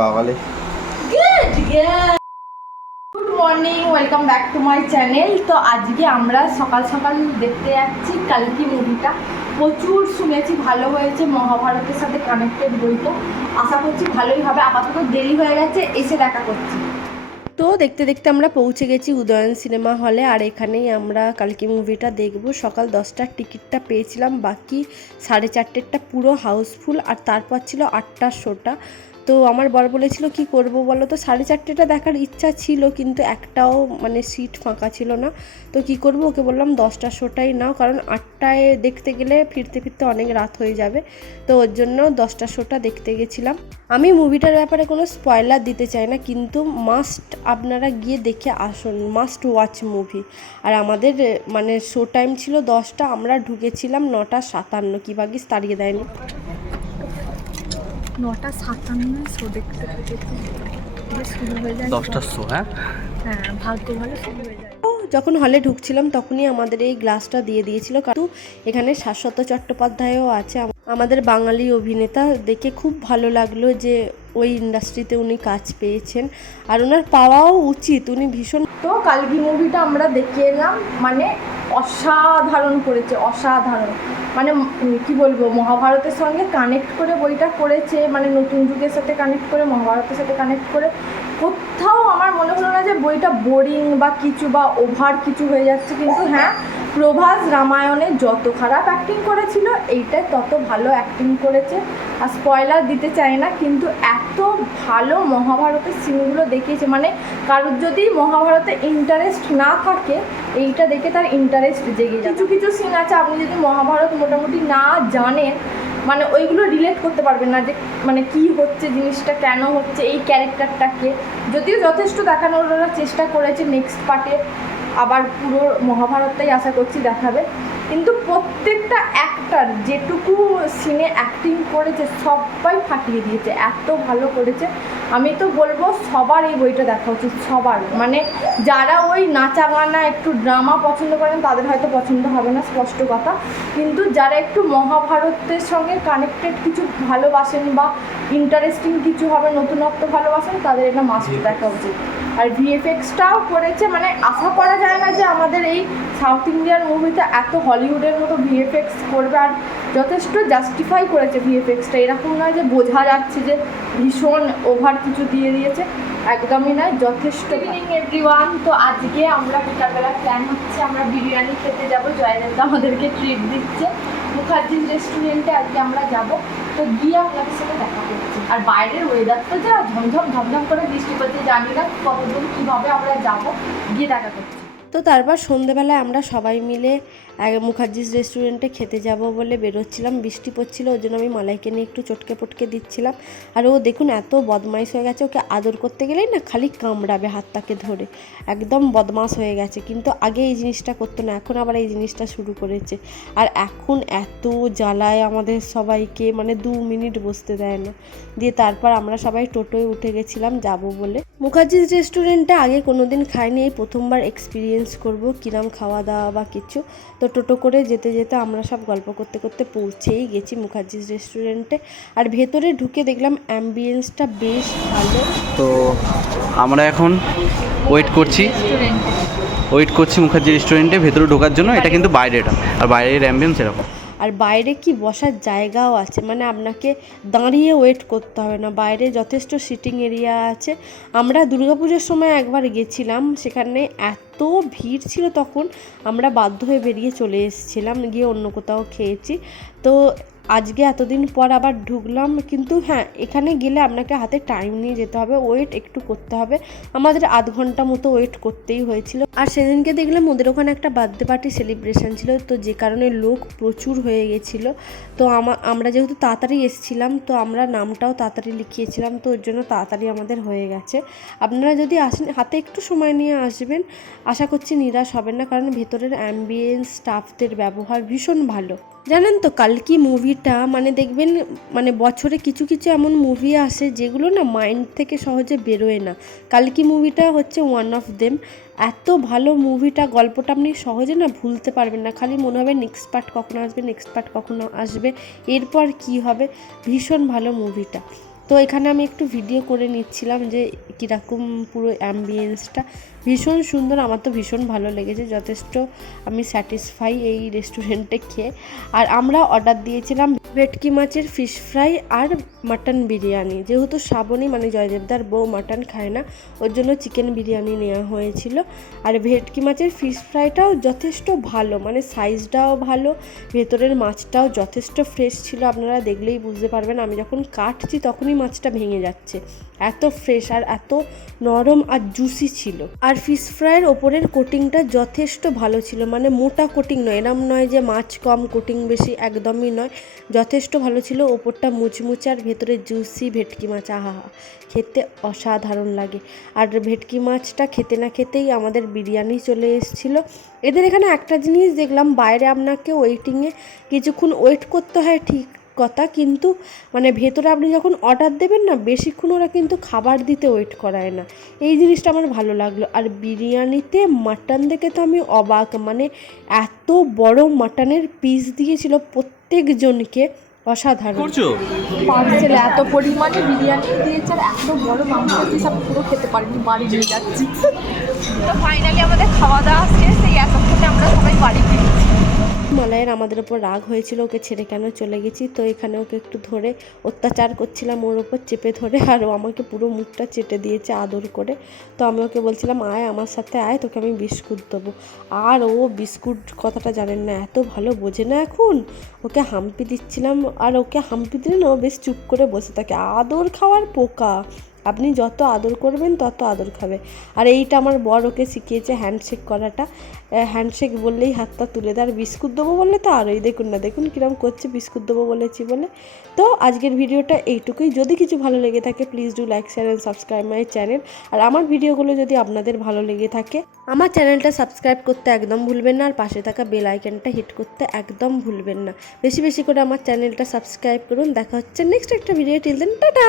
বাবালে। Good morning welcome back to my channel তো আজকে আমরা সকাল সকাল দেখতে যাচ্ছি কালকি মুভিটা প্রচুর শুনেছি, ভালো হয়েছে, মহাভারতের সাথে কানেক্টেড বইটা আশা করছি ভালোই হবে। আপাতত দেরি হয়ে গেছে, এসে দেখা করছি। তো দেখতে দেখতে আমরা পৌঁছে গেছি উদয়ন সিনেমা হলে, আর এখানেই আমরা কালকে মুভিটা দেখব। সকাল দশটার টিকিটটা পেয়েছিলাম, বাকি সাড়ে চারটেরটা পুরো হাউসফুল আর তারপর ছিল আটটার শোটা তো আমার বর বলেছিল, কি করব বলো তো? সাড়ে চারটেটা দেখার ইচ্ছা ছিল, কিন্তু একটাও মানে সিট ফাঁকা ছিল না। তো কি করব? ওকে বললাম, দশটার শোটাই নাও, কারণ আটটায় দেখতে গেলে ফিরতে ফিরতে অনেক রাত হয়ে যাবে। তো ওর জন্য দশটার শোটা দেখতে গেছিলাম। আমি মুভিটার ব্যাপারে কোনো স্পয়লার দিতে চাই না, কিন্তু মাস্ট আপনারা গিয়ে দেখে আসুন মাস্ট ওয়াচ মুভি আর আমাদের মানে শো টাইম ছিল দশটা, আমরা ঢুকেছিলাম নটা সাতান্ন, কি ভাগিস তাড়িয়ে দেয়নি। নটা সাতান্ন শো দেখতে দেখতে শুরু হয়ে যায়। দশটার শো হ্যাঁ? হ্যাঁ ভাগ্য ভালো শুরু হয়ে যায়। যখন হলে ঢুকছিলাম তখনই আমাদের এই গ্লাসটা দিয়ে দিয়েছিল কিন্তু এখানে শাশ্বত চট্টোপাধ্যায়ও আছে। আমাদের বাঙালি অভিনেতা দেখে খুব ভালো লাগল যে ওই ইন্ডাস্ট্রিতে উনি কাজ পেয়েছেন আর ওনার পাওয়াও উচিত। উনি ভীষণ তো কালকি মুভিটা আমরা দেখে এলাম মানে অসাধারণ করেছে, অসাধারণ। মানে কি বলব, মহাভারতের সঙ্গে কানেক্ট করে বইটা করেছে মানে নতুন যুগের সাথে কানেক্ট করে, মহাভারতের সাথে কানেক্ট করে। কোথাও আমার মনে হলো না যে বইটা বোরিং বা কিছু বা ওভার কিছু হয়ে যাচ্ছে, কিন্তু হ্যাঁ প্রভাস রামায়ণে যত খারাপ অ্যাক্টিং করেছিল এইটায় তত ভালো অ্যাক্টিং করেছে। আর স্পয়লার দিতে চাই না, কিন্তু এত ভালো মহাভারতের সিনগুলো দেখিয়েছে। মানে কারোর যদি মহাভারতে ইন্টারেস্ট না থাকে, এইটা দেখে তার ইন্টারেস্ট জেগে যায় কিছু কিছু সিন আছে, আপনি যদি মহাভারত মোটামুটি না জানেন মানে ওইগুলো রিলেট করতে পারবেন না যে মানে কি হচ্ছে, জিনিসটা কেন হচ্ছে, এই ক্যারেক্টারটাকে যদিও যথেষ্ট দেখানোর চেষ্টা করেছে নেক্সট পার্টে আবার পুরো মহাভারতটাই আশা করছি দেখাবে। কিন্তু প্রত্যেকটা অ্যাক্টার যেটুকু সিনে অ্যাক্টিং করেছে সবাই ফাটিয়ে দিয়েছে এত ভালো করেছে। আমি তো বলব সবার এই বইটা দেখা উচিত সবার। মানে যারা ওই নাচা গানা একটু ড্রামা পছন্দ করেন তাদের হয়তো পছন্দ হবে না স্পষ্ট কথা। কিন্তু যারা একটু মহাভারতের সঙ্গে কানেক্টেড কিছু ভালোবাসেন বা ইন্টারেস্টিং কিছু হবে নতুনত্ব ভালোবাসেন তাদের এটা মাস্ট দেখা উচিত। আর ভিএফএক্সটাও করেছে মানে আশা করা যায় না যে আমাদের এই সাউথ ইন্ডিয়ান মুভিতে এত হলিউডের মতো ভিএফএক্স করবে, আর যথেষ্ট জাস্টিফাই করেছে ভিএফএক্সটা এরকম নয় যে বোঝা যাচ্ছে যে ভীষণ ওভার কিছু দিয়ে দিয়েছে, একদমই নয়, যথেষ্ট। ইভিনিং এভরিওয়ান তো আজকে আমরা বিকালবেলা প্ল্যান হচ্ছে, আমরা বিরিয়ানি খেতে যাব। জয়দেবদা আমাদেরকে ট্রিট দিচ্ছে। মুখার্জি রেস্টুরেন্টে আজকে আমরা যাব। তো গিয়ে আপনাদের সাথে দেখা করছি। আর বাইরের ওয়েদার তো যা ঝমঝম ঝমঝম করে বৃষ্টি পড়ছে জানি না কতদূর, কীভাবে আমরা যাব, গিয়ে দেখা করছি। তো তারপর সন্ধেবেলায় আমরা সবাই মিলে এক মুখার্জিস রেস্টুরেন্টে খেতে যাব বলে বেরোচ্ছিলাম। বৃষ্টি পড়ছিল, ওই জন্য আমি মালাইকে নিয়ে একটু চটকে পটকে দিচ্ছিলাম। আর ও দেখুন এত বদমাইশ হয়ে গেছে, ওকে আদর করতে গেলেই না খালি কামড়াবে হাতটাকে ধরে। একদম বদমাস হয়ে গেছে, কিন্তু আগে এই জিনিসটা করতো না, এখন আবার এই জিনিসটা শুরু করেছে। আর এখন এত জ্বালায় আমাদের সবাইকে মানে দু মিনিট বসতে দেয় না। দিয়ে তারপর আমরা সবাই টোটোয় উঠে গেছিলাম যাব বলে। মুখার্জিস রেস্টুরেন্টে আগে কোনোদিন খাইনি, এই প্রথমবার এক্সপিরিয়েন্স করব কিরাম খাওয়া দাওয়া বা কিছু। তো টোটো করে যেতে যেতে আমরা সব গল্প করতে করতে পৌঁছেই গেছি মুখার্জি রেস্টুরেন্টে আর ভেতরে ঢুকে দেখলাম অ্যাম্বিয়েন্সটা বেশ ভালো। তো আমরা এখন ওয়েট করছি। ওয়েট করছি মুখার্জি রেস্টুরেন্টে ভেতরে ঢোকার জন্য এটা কিন্তু বাইরেটা আর বাইরের অ্যাম্বিয়েন্স এরকম। আর বাইরে কি বসার জায়গাও আছে? মানে আপনাকে দাঁড়িয়ে ওয়েট করতে হবে না। বাইরে যথেষ্ট সিটিং এরিয়া আছে। আমরা দুর্গাপুজোর সময় একবার গেছিলাম, সেখানে এত ভিড় ছিল তখন। আমরা বাধ্য হয়ে বেরিয়ে চলে এসেছিলাম, গিয়ে অন্য কোথাও খেয়েছি। তো আজকে এতদিন পর আবার ঢুকলাম, কিন্তু হ্যাঁ এখানে গেলে আপনাকে হাতে টাইম নিয়ে যেতে হবে ওয়েট একটু করতে হবে। আমাদের আধ ঘণ্টা মতো ওয়েট করতেই হয়েছিল। আর সেদিনকে দেখলাম ওদের ওখানে একটা বার্থডে পার্টি সেলিব্রেশন ছিল, তো যে কারণে লোক প্রচুর হয়ে গেছিল। তো আমরা যেহেতু তাড়াতাড়ি এসেছিলাম, তো আমরা নামটাও তাড়াতাড়ি লিখিয়েছিলাম, তো ওর জন্য তাড়াতাড়ি আমাদের হয়ে গেছে। আপনারা যদি আসেন, হাতে একটু সময় নিয়ে আসবেন, আশা করছি নিরাশ হবেন না, কারণ ভেতরের অ্যাম্বিয়েন্স স্টাফদের ব্যবহার ভীষণ ভালো। জানেন তো কালকি মুভিটা মানে দেখবেন মানে বছরে কিছু কিছু এমন মুভি আসে যেগুলো না মাইন্ড থেকে সহজে বেরোয় না। কালকি মুভিটা হচ্ছে ওয়ান অফ দেম এত ভালো মুভিটা গল্পটা আপনি সহজে না ভুলতে পারবেন না। খালি মনে হবে নেক্সট পার্ট কখনো আসবে নেক্সট পার্ট কখনো আসবে, এরপর কি হবে। ভীষণ ভালো মুভিটা তো এখানে আমি একটু ভিডিও করে নিচ্ছিলাম যে কীরকম পুরো অ্যাম্বিয়েন্সটা ভীষণ সুন্দর, আমার তো ভীষণ ভালো লেগেছে, যথেষ্ট আমি স্যাটিসফাই এই রেস্টুরেন্টে খেয়ে। আর আমরা অর্ডার দিয়েছিলাম ভেটকি মাছের ফিশ ফ্রাই আর মাটন বিরিয়ানি। যেহেতু শ্রাবণী মানে জয়দেবদার বউ মাটন খায় না, ওর জন্য চিকেন বিরিয়ানি নেওয়া হয়েছিল। আর ভেটকি মাছের ফিশ ফ্রাইটাও যথেষ্ট ভালো মানে সাইজটাও ভালো, ভেতরের মাছটাও যথেষ্ট ফ্রেশ ছিল। আপনারা দেখলেই বুঝতে পারবেন, আমি যখন কাটছি তখনই মাছটা ভেঙে যাচ্ছে। এত ফ্রেশ আর এত নরম আর জুসি ছিল। আর ফিশ ফ্রাইয়ের ওপরের কোটিংটা যথেষ্ট ভালো ছিল। মানে মোটা কোটিং নয়, এরম নয় যে মাছ কম কোটিং বেশি একদমই নয়। যথেষ্ট ভালো ছিল, ওপরটা মুচমুচে আর ভেতরে জুসি ভেটকি মাছ, আহা খেতে অসাধারণ লাগে। আর ভেটকি মাছটা খেতে না খেতেই আমাদের বিরিয়ানি চলে এসেছিল। এদের এখানে একটা জিনিস দেখলাম, বাইরে আপনাকে ওয়েটিংয়ে কিছুক্ষণ ওয়েট করতে হয় ঠিক কথা কিন্তু মানে ভেতরে আপনি যখন অর্ডার দেবেন না বেশিক্ষণ ওরা কিন্তু খাবার দিতে ওয়েট করায় না। এই জিনিসটা আমার ভালো লাগল। আর বিরিয়ানিতে মাটন দেখে তো আমি অবাক মানে এত বড় মাটনের পিস দিয়েছিল প্রত্যেকজনকে অসাধারণ। করছ? পার্সেলে এত পরিমাণে বিরিয়ানি দিয়েছে আর এত বড় মাংসের পিস আমি পুরো খেতে পারিনি বাড়ি নিয়ে যাচ্ছি। তো ফাইনালি আমাদের খাওয়া দাওয়া শেষ এই এতক্ষণে আমরা সবাই বাড়ি ফিরছি। মালায়ের আমাদের ওপর রাগ হয়েছিল, ওকে ছেড়ে কেন চলে গেছি? তো এখানে ওকে একটু ধরে অত্যাচার করছিলাম ওর ওপর চেপে ধরে, আর ও আমাকে পুরো মুখটা চেটে দিয়েছে আদর করে। তো আমি ওকে বলছিলাম, আয় আমার সাথে, আয়, তোকে আমি বিস্কুট দেবো। আর ও বিস্কুট কথাটা জানেন না, এত ভালো বোঝে না এখন। ওকে হাম্পি দিচ্ছিলাম, আর ওকে হাম্পি দিলে না, ও বেশ চুপ করে বসে থাকে। আদর খাওয়ার পোকা। আপনি যত আদর করবেন, তত আদর খাবে। আর এইটা আমার বর ওকে শিখিয়েছে হ্যান্ডশেক করাটা। হ্যান্ডশেক বললেই হাতটা তুলে দেয়। আর বিস্কুট দেবো বললে তো আরোই দেখুন না দেখুন কীরকম করছে, বিস্কুট দেবো বলেছি বলে। তো আজকের ভিডিওটা এইটুকুই। যদি কিছু ভালো লেগে থাকে please do like share and subscribe my channel আর আমার ভিডিওগুলো যদি আপনাদের ভালো লেগে থাকে, আমার চ্যানেলটা সাবস্ক্রাইব করতে একদম ভুলবেন না। আর পাশে থাকা বেল আইকনটা হিট করতে একদম ভুলবেন না। বেশি বেশি করে আমার চ্যানেলটা সাবস্ক্রাইব করুন। দেখা হচ্ছে নেক্সট একটা ভিডিও টিল দেন টাটা